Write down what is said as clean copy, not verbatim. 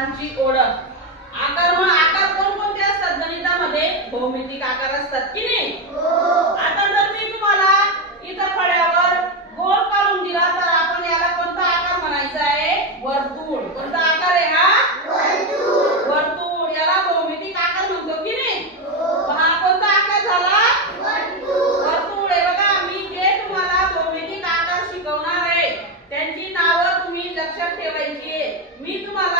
आकारांची ओळख। आकार मग आकार कोणकोणते असतात गणितामध्ये? भौमितिक आकार असतात की नाही? आता जर मी तुम्हाला इथं फळ्यावर गोल काढून दिला तर आपण याला कोणता आकार म्हणायचा आहे? वर्तुळ। कोणता आकार आहे हा? वर्तुळ। वर्तुळ याला भौमितिक आकार म्हणतो की नाही? पण हा कोणता आकार झाला? वर्तुळ आहे। बघा मी जे तुम्हाला भौमितिक आकार शिकवणार आहे त्यांची नावं तुम्ही लक्षात ठेवायची आहे। मी तुम्हाला